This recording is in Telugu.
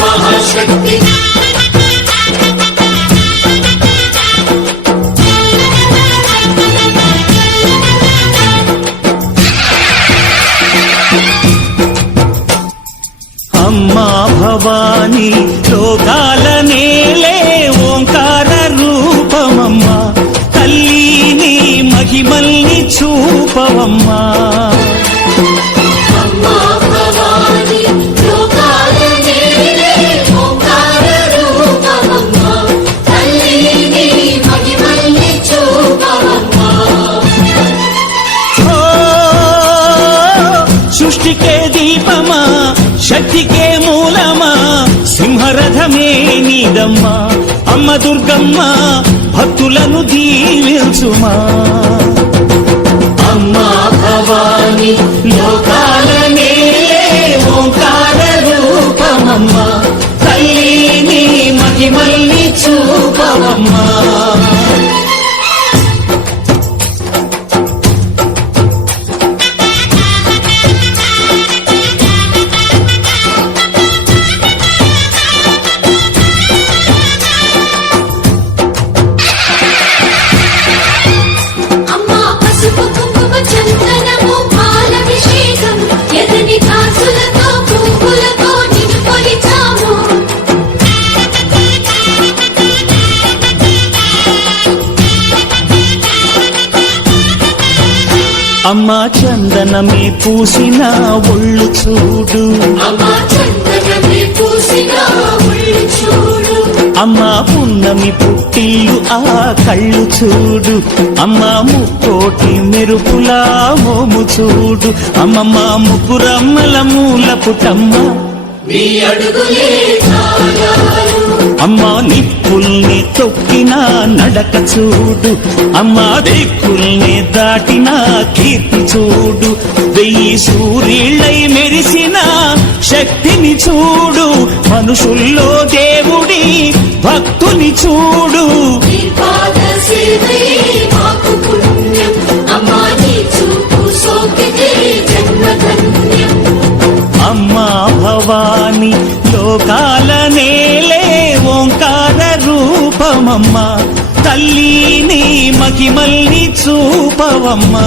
మహాశక్తి అమ్మా భవాని లోకాల నేలే ఓంకార రూపమమ్మా తల్లిని మహిమల్ని చూపవమ్మా సృష్టికే దీపమా శక్తికే మూలమా సింహరథమే నీదమ్మా అమ్మ దుర్గమ్మ భక్తులను దీవించుమా అమ్మా భవాని లోకాల నేలే ఓంకార రూపమమ్మా తల్లిని మహిమల్ని చూపవమ్మా అమ్మా చందనమే పూసిన ఒళ్ళు చూడు అమ్మా పున్నమి పుట్టిల్లు ఆ కళ్ళు చూడు అమ్మా ముక్కోటి మెరుపులా మోము చూడు అమ్మమ్మ ముగ్గురమ్మల మూల పుటమ్మ అమ్మా నిప్పుల్ని తొక్కిన నడక చూడు అమ్మా దిక్కుల్ని దాటిన కీర్తి చూడు 1000 సూర్యులై మెరిసిన శక్తిని చూడు మనుషుల్లో దేవుడి భక్తుని చూడు అమ్మా భవాని లోకాల నేలే ఓంకార రూపమమ్మా తల్లిని మహిమల్ని చూపవమ్మా